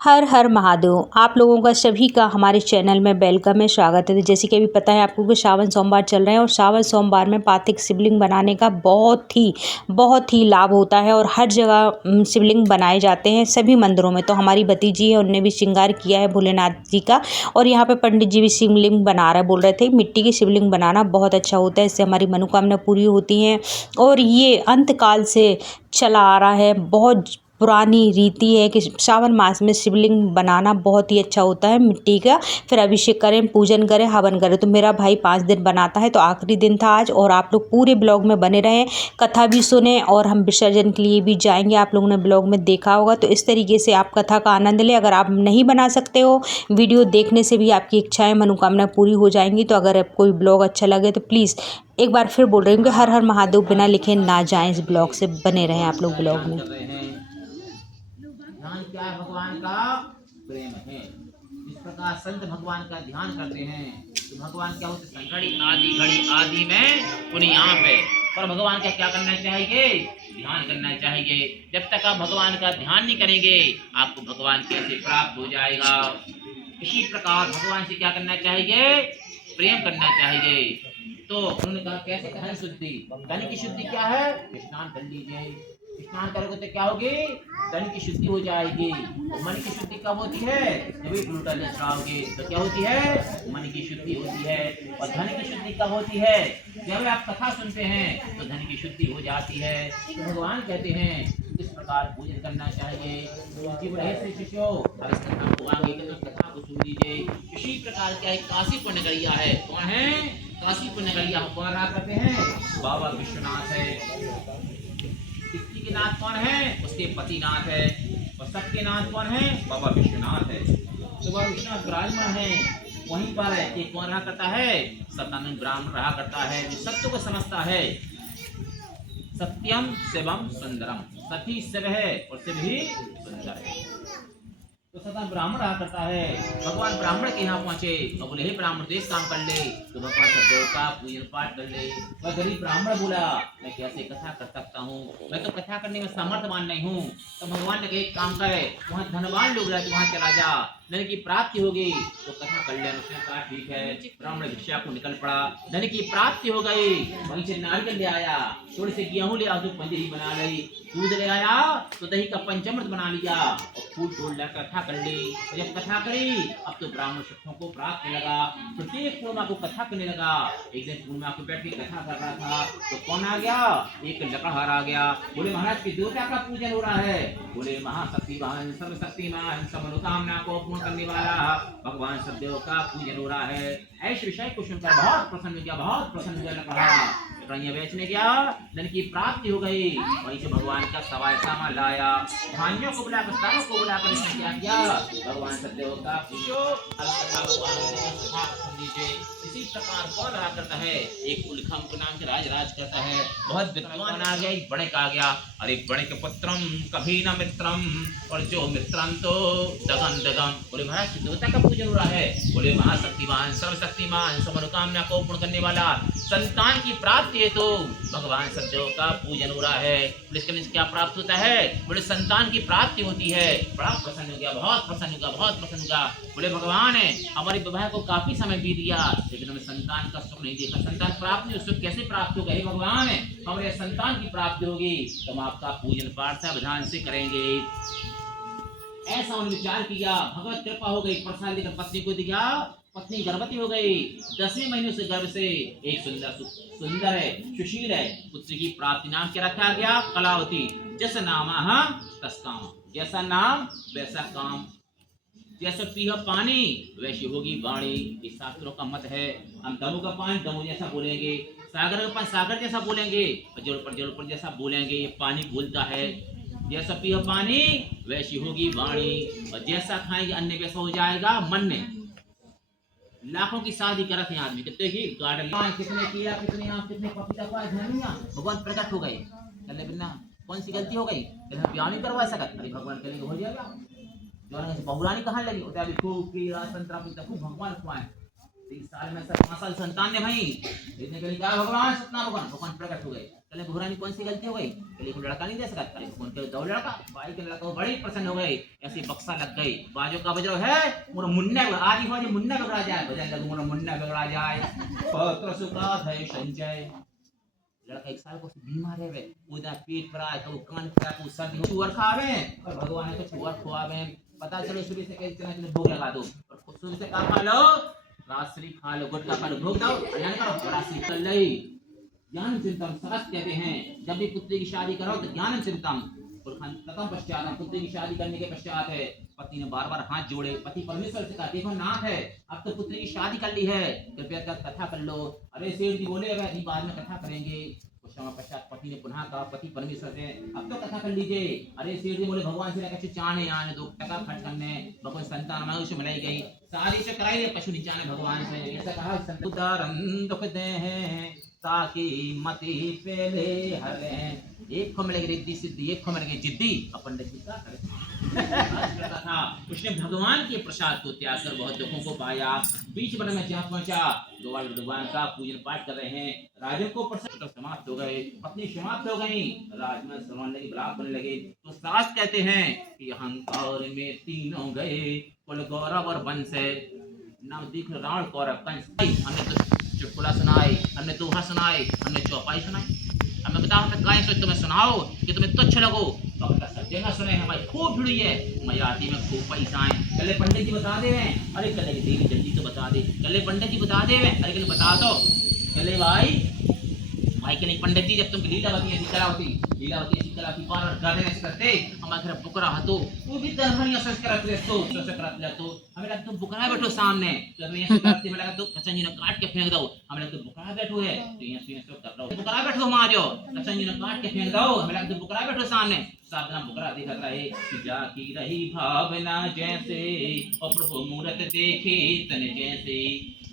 हर हर महादेव। आप लोगों का सभी का हमारे चैनल में वेलकम है, स्वागत है। तो जैसे कि अभी पता है आपको कि श्रावण सोमवार चल रहे हैं और श्रावण सोमवार में पातिक शिवलिंग बनाने का बहुत ही लाभ होता है और हर जगह शिवलिंग बनाए जाते हैं सभी मंदिरों में। तो हमारी भतीजी है, उनने भी श्रृंगार किया है भोलेनाथ जी का और यहाँ पे पंडित जी भी शिवलिंग बना रहे बोल रहे थे मिट्टी की शिवलिंग बनाना बहुत अच्छा होता है, इससे हमारी मनोकामना पूरी होती हैं। और ये अंतकाल से चला आ रहा है, बहुत पुरानी रीति है कि श्रावण मास में शिवलिंग बनाना बहुत ही अच्छा होता है मिट्टी का। फिर अभिषेक करें, पूजन करें, हवन करें। तो मेरा भाई 5 दिन बनाता है, तो आखिरी दिन था आज और आप लोग पूरे ब्लॉग में बने रहें, कथा भी सुने और हम विसर्जन के लिए भी जाएंगे। आप लोगों ने ब्लॉग में देखा होगा, तो इस तरीके से आप कथा का आनंद लें। अगर आप नहीं बना सकते हो, वीडियो देखने से भी आपकी इच्छाएँ मनोकामना पूरी हो जाएंगी। तो अगर आप कोई ब्लॉग अच्छा लगे तो प्लीज़ एक बार फिर बोल रही हूँ कि हर हर महादेव बिना लिखे ना जाएं। इस ब्लॉग से बने रहें आप लोग ब्लॉग में। ध्यान क्या है? भगवान का प्रेम है। इस प्रकार संत भगवान का ध्यान करते हैं तो भगवान क्या होते हैं? घड़ी आदि में पुण्य यहाँ पे पर भगवान का क्या करना चाहिए? ध्यान करना चाहिए। जब तक आप भगवान का ध्यान नहीं करेंगे आपको भगवान कैसे प्राप्त हो जाएगा? इसी प्रकार भगवान से क्या करना चाहिए? प्रेम करना चाहिए। तो उन्होंने कहा कैसे? धन शुद्धि। धन की शुद्धि क्या है? स्नान कर लीजिए। स्नान करोगे तो क्या होगी? धन की शुद्धि हो जाएगी। तो मन की शुद्धि कब होती है? जब भी उल्टा चढ़ाओगे तो क्या होती है? मन की शुद्धि होती है। और धन की शुद्धि कब होती है? जब आप कथा सुनते हैं तो धन की शुद्धि हो जाती है। तो भगवान कहते हैं इस प्रकार पूजन करना चाहिए। जीव रहे से शिष्यो अब इस कथा को आगे के तो कथा को सुन लीजिए। इसी प्रकार क्या एक काशी पुण्य नगरिया है। कौन है? काशी पुण्य नगरिया कौन रहा करते हैं? बाबा विश्वनाथ है। किसकी के नाथ कौन है? उसके पति नाथ है। और सबके नाथ कौन है? बाबा विश्वनाथ है। तो बाबा विश्वनाथ विराजमान है। वहीं पर है एक कौन रहा करता है? सत्यानंद ब्राह्मण रहा करता है जो सत्य को समझता है। सत्यम शिवम सुंदरम। सती शिव है और शिव ही सुंदर है। तो सदा ब्राह्मण रहा करता है। भगवान ब्राह्मण के यहाँ पहुंचे और बोले हे ब्राह्मण तो एक काम कर ले, तो भगवान सदैव का पूजन पाठ कर ले। वह गरीब ब्राह्मण बोला मैं कैसे कथा कर सकता हूँ, मैं तो कथा करने में सामर्थ्यवान नहीं हूँ। तो भगवान ने कहा एक काम करे, वहाँ धनवान लोग रहते वहाँ चला जा, धन की प्राप्ति होगी तो कथा कर ले। उसने कहा ठीक है। ब्राह्मण भिक्षा को निकल पड़ा। धन की प्राप्ति हो गई। वहीं से नारियल ले आया, थोड़ी से गेहूं ले आया, तो पंजरी बना ली। दूध ले आया तो दही का पंचामृत बना लिया और फूल तोड़ लेकर कथा कर ली। और जब कथा करी अब तो ब्राह्मण सुखों को प्राप्त होने लगा। प्रत्येक पूर्णिमा को कथा करने लगा। एक दिन पूर्णिमा को बैठ के कथा कर रहा था तो कौन आ गया? एक लकड़हार आ गया। बोले महाराज की देवता का पूजन हो रहा है। बोले महाशक्तिवान सर्वशक्तिमान सब मनोकामना को पूर्ण करने वाला भगवान सदैव का पूजन हो रहा है। ऐसे विषय को सुनकर बहुत प्रसन्न हो गया, बहुत प्रसन्न हो गया लकड़हार। लकड़ियां बेचने गया, धन की प्राप्ति हो गई। वहीं से भगवान का सवाल सामान लाया। भाइयों को बुलाकर, सारों को बुलाकर इसने क्या किया? भगवान सदैव का पूजो। इसी प्रकार कौन रहा करता है? एक उल्खम के नाम के राज करता है। बहुत विद्वान आ गया, एक बड़े का आ गया। और एक बड़े के पुत्रम कभी न मित्रम और जो मित्रम तो दगम दगम। बोले महाराज देवता का पूजन हो रहा है। बोले महाशक्तिवान सर्वशक्तिमान सब मनोकामना को पूर्ण करने वाला संतान की प्राप्ति है तो भगवान सदैव का पूजन हो रहा है। पुलिस करने से क्या प्राप्त होता है? बोले संतान की प्राप्ति होती है। बड़ा प्रसन्न हो गया, बहुत प्रसन्न हो गया, बहुत प्रसन्न हो गया। बोले भगवान है हमारे विवाह को काफी समय बीत गया लेकिन हमें संतान का सुख नहीं देखा। संतान प्राप्ति सुख कैसे प्राप्त होगा? हे भगवान है हमारे संतान की प्राप्ति होगी तो हम आपका पूजन पाठ सावधान से करेंगे। ऐसा उन्होंने विचार किया। भगवत कृपा हो गई। प्रसाद लेकर पत्नी को दिया। पत्नी गर्भवती हो गई। 10वें महीने से गर्भ से एक सुंदर है, सुशील है पुत्र की प्राप्ति। नाम क्या रखा गया? कलावती। जैसा नाम तस काम। जैसा नाम वैसा काम। जैसे पीह पानी वैसी होगी वाणी। इस शास्त्रों का मत है। हम दमू का पानी दमू जैसा बोलेंगे, सागर का पानी सागर जैसा बोलेंगे, जल पर जैसा बोलेंगे। ये पानी बोलता है। जैसा पियो पानी वैसी होगी वाणी। और जैसा खाएंगे अन्न वैसा हो जाएगा मन में। लाखों की शादी करते हैं आदमी, कितने ही गार्डन कितने किया, कितने आम, कितने पपीता का धनिया। भगवान प्रकट हो गए। कहले बिना कौन सी गलती हो गई? ब्याह नहीं करवा सकत। अरे भगवान कहेंगे हो जाएगा। जो बहुरानी कहाँ लगी होता है? खूब कीड़ा संतरा पीता खूब भगवान खुआए। 3 साल में 5 साल संतान ने भाई इतने के लिए क्या भगवान सतना भगवान प्रकट हो गए। कल भुरानी कौन सी गलती हो गई, कल को लड़का नहीं दे सकता, कल कौन के दो लड़का भाई के लड़का बड़ी प्रसन्न हो गई, ऐसी बक्सा लग गई, बाजू का बजरो है मोरा मुन्ना आदि हो मुन्ना बिगड़ा जाए, बजाय लगू मोरा मुन्ना बिगड़ा जाए, पत्र सुखा है संजय। लड़का 1 साल को बीमार है वे, उधर पेट पर आए, कबू कान पर आए, कबू सर्दी चूअर खावे और भगवान को चूअर खुआवे, पता चलो सूर्य से कैसे चना भोग लगा दो और सूर्य से का खा लो, रात्रि खा लो, गुटखा खा लो, भोग दो, ज्ञान करो, रात्रि कर ले। ज्ञान चिंतन शास्त्र कहते हैं जब भी पुत्री की शादी करो तो ज्ञान चिंतन, प्रथम पश्चात पुत्री की शादी करने के पश्चात है पति ने बार बार हाथ जोड़े, पति परमेश्वर से कहा देखो नाथ है अब तो पुत्री की शादी कर ली है, कृपया कर कथा कर लो। अरे सेठ जी बोले अभी बाद में कथा करेंगे, कुछ समय पश्चात पति ने पुनः कहा पति परमेश्वर से अब तो कथा कर लीजिए। अरे सेठ जी बोले भगवान से कैसे चाने आने 2 टका खर्च करने, भगवान संतान मांगे उसे मिलाई गई, शादी से कराई पशु निचाने भगवान से, ऐसा कहा संतान दुख दे हैं ताकि मति पहले हरे, एक को मिलेगी रिद्धि सिद्धि, एक को मिलेगी जिद्दी, अपन क्या करे था। उसने भगवान के प्रसाद को त्याग कर बहुत दुखों को पाया, बीच वन में जहाँ पहुंचा गोपाल भगवान का पूजन पाठ कर रहे हैं, राजा को प्रसाद समाप्त हो गए, पत्नी समाप्त हो गई, राजमहल समान लगे बलाप बनने लगे, तो शास्त्र कहते हैं कि अहंकार में तीनों गए, कुल गौरव और वंश है, नाम दिख रावण कौरव कंस, हमने तो चुटकुला सुनाई, हमने दोहा सुनाई, हमने चौपाई सुनाई, हमें बताओ हमें काय सोच तुम्हें सुनाओ कि तुम्हें तुच्छ लगो, सब जगह सुने हमारी खूब भिड़ी है, मयाती में खूब पैसा है, कल पंडित जी बता दे रहे, अरे कल की देवी जल्दी तो बता दे, कल पंडित जी बता दे रहे, अरे कल बता दो, कल भाई के नहीं पंडित जी जब तुम लीलावती ऐसी कला की पार गाने ऐसे करते हमारे घर बुकरा हतो वो भी दरभनिया सोच कर रखले तो हमें लगा तुम बुकरा बैठो सामने जब ये करते में लगा तो कसन जी ने काट के फेंक दो, हमें लगा तो बुकरा बैठो है तो यहां से कर रहा हो बुकरा बैठो मारो, कसन जी ने काट के फेंक दो, हमें लगा तो बुकरा बैठो सामने, साधना बुकरा दिखा रहा है कि जाकी रही भावना जैसे और प्रभु मूरत देखे तन जैसे,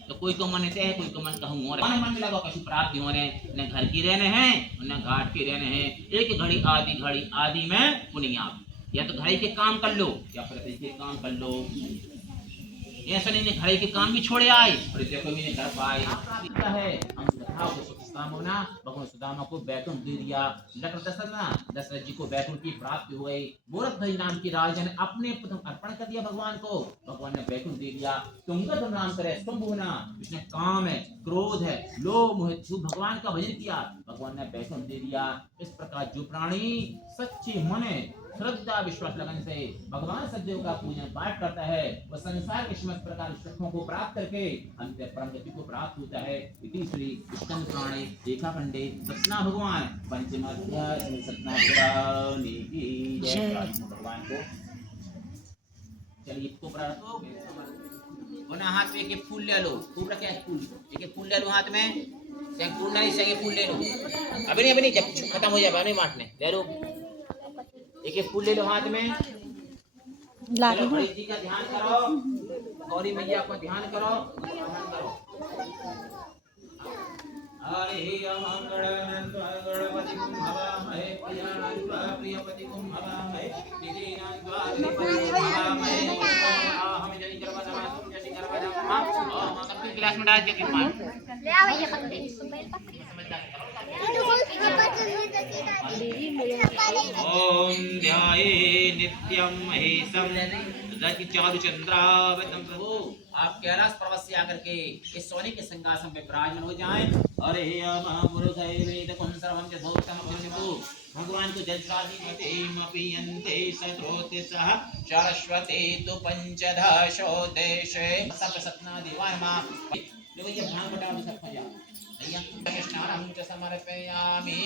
तो कोई को मन है कोई को मन कहूँ और मन लगा कछु प्राप्ति होने, न घर की रहने हैं न घाट के रहने हैं, एक घड़ी आदि में पुनिया, या तो घड़ी के काम कर लो या फिर के काम कर लो, ऐसा नहीं घड़ी के काम भी छोड़े आए और देखो भी नहीं कर पाए है। हम कथा को काम होना भगवान सुदामा को बैकुंठ दे दिया, दशरथ जी को बैकुंठ की प्राप्ति हो गई, मूरत भाई नाम की राजा ने अपने प्रथम अर्पण कर दिया भगवान को, भगवान ने बैकुंठ दे दिया, तुंगा तो नाम करे शंभुना, इसने काम है क्रोध है लोभ मोह भगवान का भजन किया, भगवान ने बैकुंठ दे दिया। इस प्रकार जो प्राणी सच्चे मन श्रद्धा विश्वास लगन से भगवान सदैव का पूजन पाठ करता है वह संसार के समस्त प्रकार सुखों को प्राप्त करके अंत परम गति को प्राप्त होता है। इति श्री स्कंद पुराणे एका खंडे सतना भगवान पंचम अध्याय सतना पुराणे की जय भगवान को। चलिए इसको प्रार्थना बना हाथ में एक फूल ले लो, खूब रखे फूल, एक फूल ले लो हाथ में, फूल नहीं सही फूल ले लो, अभी नहीं जब खत्म हो जाए नहीं बांटने ले लो, एक फूल ले लो हाथ में, गणेश जी का ध्यान करो, गौरी मैया को ध्यान करो, हरे गणपति कुम हवामहे प्रियपति कुम हवामहे हमें जनी करवा नमः जनी करवा नमः सबके गिलास में डाल के ले आओ ये पकड़े ओम ध्याये नित्यम महेशम चारु चंद्रावतम। प्रभु आप कैलाश पर्वत से आकर के इस सोने के सिंहासन पे विराजमान हो जाएं। अरे भगवान को जल सरस्वती तो पंचदशो देशे सप्तसप्तना देवाय मां देखो ये भांग बटा सब खा जा भैया कृष्णारं च समर्पयामि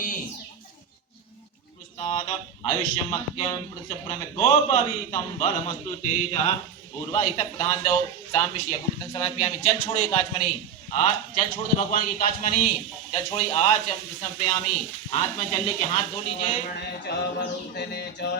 आयुष्यमक्यं प्रसप्रम गोपवीतं बलमस्तु तेजः पूर्वा इत प्रधान दो सामविषय गुप्तन समर्पयामि। जल छोड़ो एक आचमनी, आज जल छोड़ दो भगवान की काचमनी, जल छोड़ी आज हम समर्पयामि। हाथ में जल लेके हाथ धो लीजिए।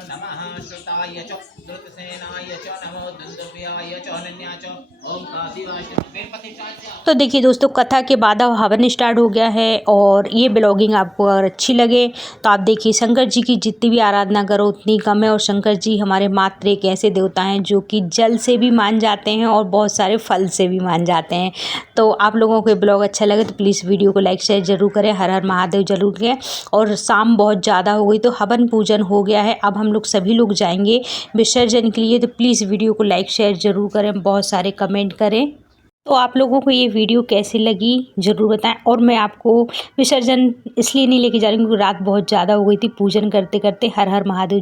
नमः श्रुताय च द्रुतसेनाय च नमो दुन्दुभ्याय च अनन्या च ओम काशीवास वेणपति च। तो देखिए दोस्तों कथा के बाद अब हवन स्टार्ट हो गया है और ये ब्लॉगिंग आपको अगर अच्छी लगे तो आप देखिए शंकर जी की जितनी भी आराधना करो उतनी कम है। और शंकर जी हमारे मात्र एक ऐसे देवता हैं जो कि जल से भी मान जाते हैं और बहुत सारे फल से भी मान जाते हैं। तो आप लोगों को ये ब्लॉग अच्छा लगे तो प्लीज़ वीडियो को लाइक शेयर ज़रूर करें। हर हर महादेव जरूर करें। और शाम बहुत ज़्यादा हो गई तो हवन पूजन हो गया है। अब हम लोग सभी लोग जाएंगे विसर्जन के लिए। तो प्लीज़ वीडियो को लाइक शेयर ज़रूर करें, बहुत सारे कमेंट करें। तो आप लोगों को ये वीडियो कैसी लगी ज़रूर बताएं। और मैं आपको विसर्जन इसलिए नहीं लेके जा रही हूँ क्योंकि रात बहुत ज़्यादा हो गई थी पूजन करते करते। हर हर महादेव।